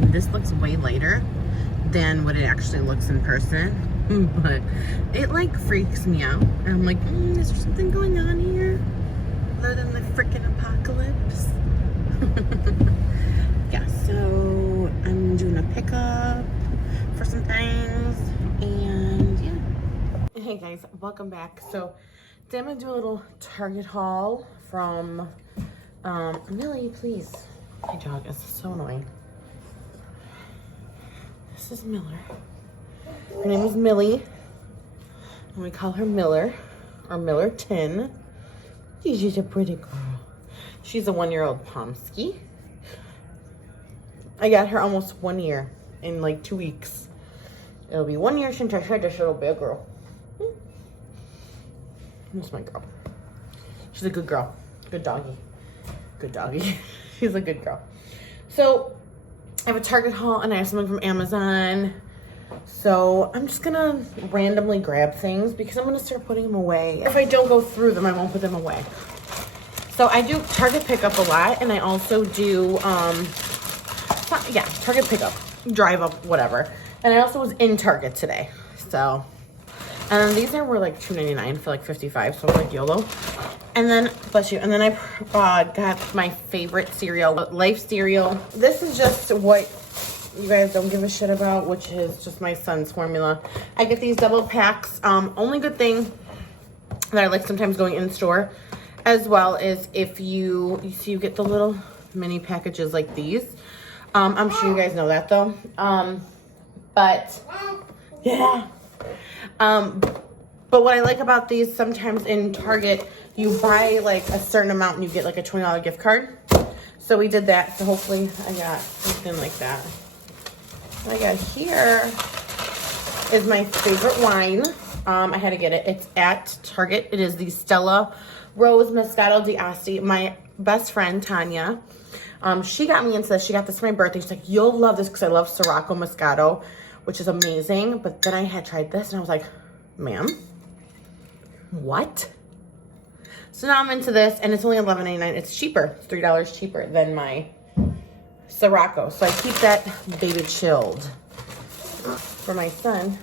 and this looks way lighter than what it actually looks in person. But it like freaks me out. And I'm like, is there something going on here other than the freaking apocalypse? Yeah, so I'm doing a pickup for some things, and yeah. Hey guys, welcome back. So today I'm gonna do a little Target haul from Millie, please. My dog is so annoying. This is Miller. Her name is Millie, and we call her Miller, or Millerton. She's just a pretty girl. She's a 1-year-old Pomsky. I got her almost 1 year in like 2 weeks. It'll be 1 year since I had this little big girl. That's my girl. She's a good girl. Good doggy. Good doggy. She's a good girl. So I have a Target haul and I have something from Amazon. So I'm just gonna randomly grab things because I'm gonna start putting them away. If I don't go through them, I won't put them away. So I do Target pickup a lot, and I also do Target pickup, drive up, whatever. And I also was in Target today. So these were like $2.99 for like 55, so like YOLO. And then, bless you, and then I got my favorite cereal, Life cereal. This is just what you guys don't give a shit about, which is just my son's formula. I get these double packs. Only good thing that I like sometimes going in store, as well as if you see, you get the little mini packages like these. I'm sure you guys know that though. But yeah. But what I like about these, sometimes in Target, you buy like a certain amount and you get like a $20 gift card. So we did that. So hopefully I got something like that. What I got here is my favorite wine. I had to get it. It's at Target. It is the Stella Rose Moscato d'Asti. My best friend, Tanya, she got me into this. She got this for my birthday. She's like, you'll love this because I love Sirocco Moscato, which is amazing. But then I had tried this and I was like, ma'am, what? So now I'm into this, and it's only $11.99. It's cheaper. It's $3 cheaper than my Sirocco. So I keep that baby chilled. For my son,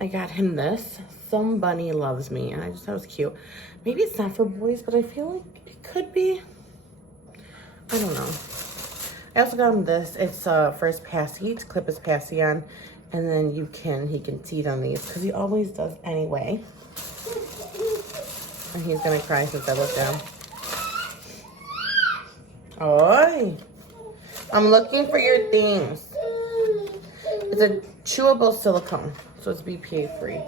I got him this. Somebody Loves Me, and I just thought it was cute. Maybe it's not for boys, but I feel like it could be. I don't know. I also got him this. It's for his passy, to clip his passy on, and then he can teeth on these because he always does anyway. And he's gonna cry since I look at him. Oi! I'm looking for your things. It's a chewable silicone, so it's BPA free.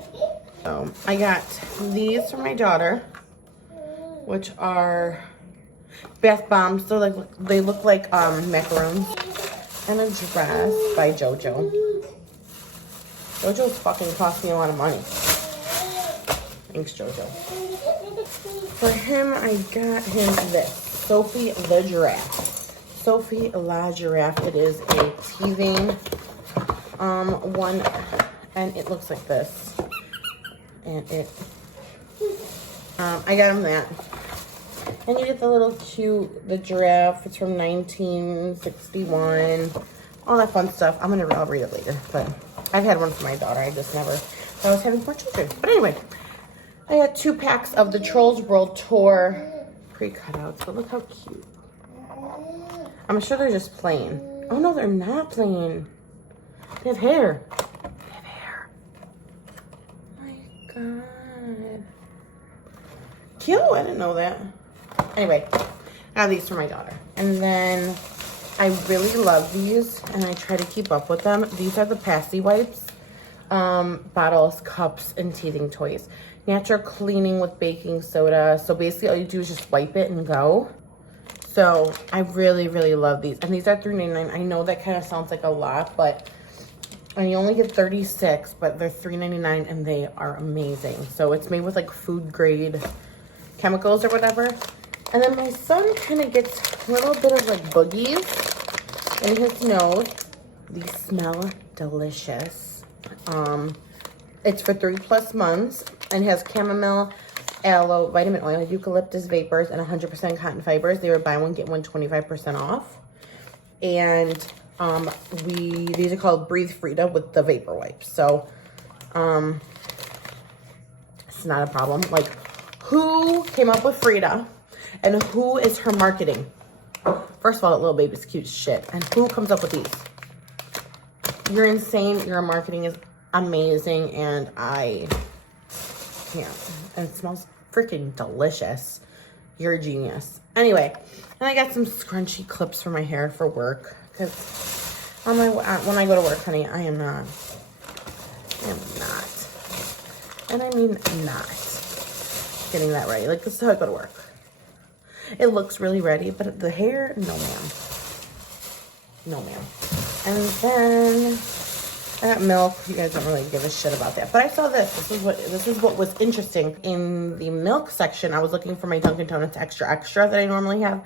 So I got these for my daughter, which are bath bombs. So like they look like macaroons. And a dress by JoJo. JoJo's fucking cost me a lot of money. Thanks, JoJo. For him, I got him this. Sophie the Giraffe. Sophie La Giraffe. It is a teething one, and it looks like this. And it, I got him that. And you get the little cute, the giraffe. It's from 1961. All that fun stuff. I'll read it later. But I've had one for my daughter. I just never thought I was having more children. But anyway, I got 2 packs of the Trolls World Tour pre-cutouts. But look how cute. I'm sure they're just plain. Oh no, they're not plain. They have hair. They have hair. Oh my God. Cute. I didn't know that. Anyway, I have these for my daughter. And then I really love these, and I try to keep up with them. These are the Passy Wipes. Bottles, cups, and teething toys. Natural cleaning with baking soda. So basically all you do is just wipe it and go. So I really, really love these. And these are $3.99. I know that kind of sounds like a lot, but and you only get 36, but they're $3.99 and they are amazing. So it's made with like food grade chemicals or whatever. And then my son kind of gets a little bit of like boogies in his nose. These smell delicious. It's for 3+ months and has chamomile, aloe, vitamin oil, eucalyptus vapors, and 100% cotton fibers. They were buy one, get one 25% off. And These are called Breathe Frida with the vapor wipes. So, it's not a problem. Like, who came up with Frida and who is her marketing? First of all, that little baby's cute as shit. And who comes up with these? You're insane. Your marketing is amazing. And I can't. And it smells freaking delicious. You're a genius. Anyway, and I got some scrunchy clips for my hair for work. Because when I go to work, honey, I am not. And I mean not getting that ready. Like, this is how I go to work. It looks really ready, but the hair, no ma'am. No ma'am. And then I got milk. You guys don't really give a shit about that. But I saw this. This is what was interesting. In the milk section, I was looking for my Dunkin' Donuts extra extra that I normally have.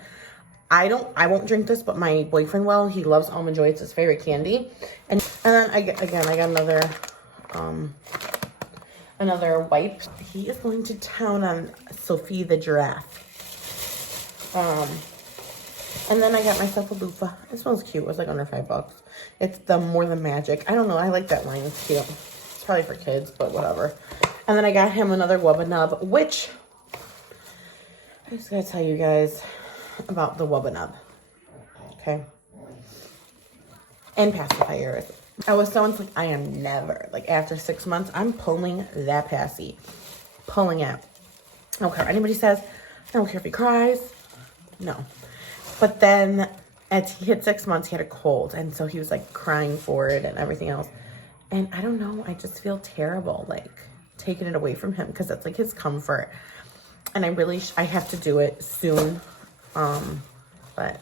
I won't drink this, but my boyfriend will. He loves Almond Joy. It's his favorite candy. And then I got another wipe. He is going to town on Sophie the giraffe. And then I got myself a loofah. This one's cute. It was like under $5. It's the More Than Magic. I don't know. I like that line. It's cute. It's probably for kids, but whatever. And then I got him another Wubba Nub, which I just gotta tell you guys about the Wubba Nub. Okay. And pacifiers. I was so like, I am never, like, after 6 months, I'm pulling that passy. Pulling it. I don't care what anybody says. I don't care if he cries. No. But then as he hit 6 months, he had a cold. And so he was like crying for it and everything else. And I don't know. I just feel terrible, like, taking it away from him because that's like his comfort. And I have to do it soon. But,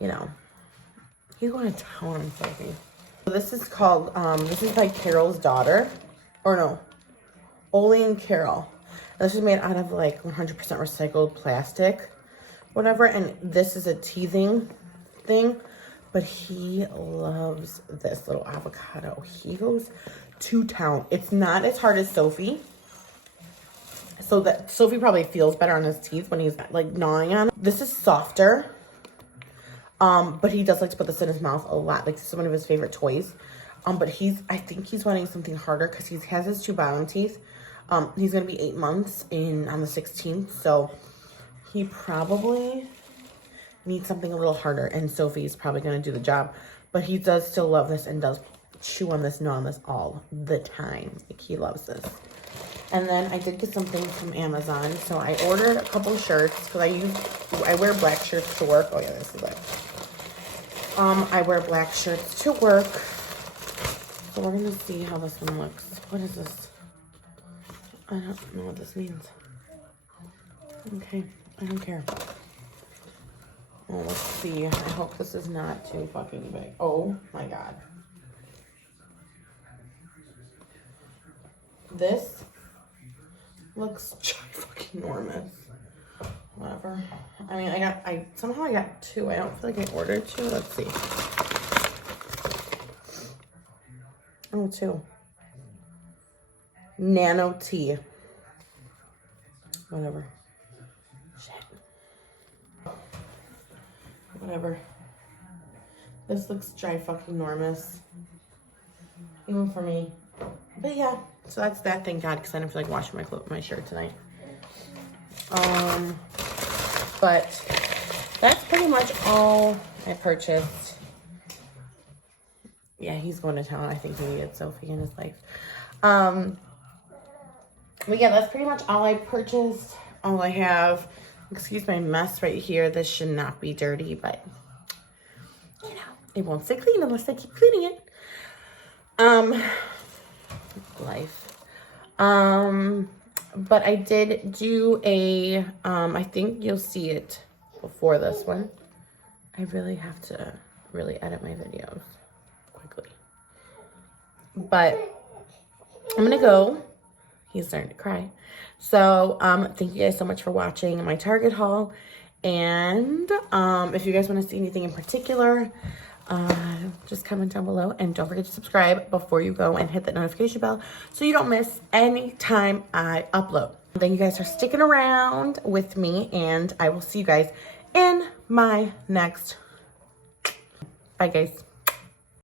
you know, he's going to town on Sophie. So this is called, this is by Carol's daughter. Or no, Oli and Carol. And this is made out of like 100% recycled plastic, whatever. And this is a teething thing. But he loves this little avocado. He goes to town. It's not as hard as Sophie. So that Sophie probably feels better on his teeth when he's like gnawing on it. This is softer. But he does like to put this in his mouth a lot. Like, this is one of his favorite toys. But I think he's wanting something harder because he has his 2 bottom teeth. He's going to be 8 months on the 16th. So he probably needs something a little harder. And Sophie's probably going to do the job. But he does still love this and does chew on this, gnaw on this all the time. Like, he loves this. And then I did get something from Amazon. So I ordered a couple shirts because I wear black shirts to work. Oh yeah, this is it. I wear black shirts to work. So we're gonna see how this one looks. What is this? I don't know what this means. Okay, I don't care. Oh, let's see. I hope this is not too fucking big. Oh my god. This looks fucking enormous. Whatever. I mean, somehow I got 2. I don't feel like I ordered 2. Let's see. Oh, 2. Nano T. Whatever. Shit. Whatever. This looks fucking enormous. Even for me. But yeah. So that's that, thank God, because I didn't feel like washing my shirt tonight. But that's pretty much all I purchased. Yeah, he's going to town. I think he needed Sophie in his life. But yeah, that's pretty much all I purchased. All I have. Excuse my mess right here. This should not be dirty, but you know, it won't stay clean unless I keep cleaning it. Life. But I did do I think you'll see it before this one. I really have to edit my videos quickly. But I'm gonna go. He's starting to cry. So, thank you guys so much for watching my Target haul. And, if you guys want to see anything in particular, just comment down below, and don't forget to subscribe before you go and hit that notification bell so you don't miss any time I upload. Thank you guys for sticking around with me, and I will see you guys in my next Bye, guys.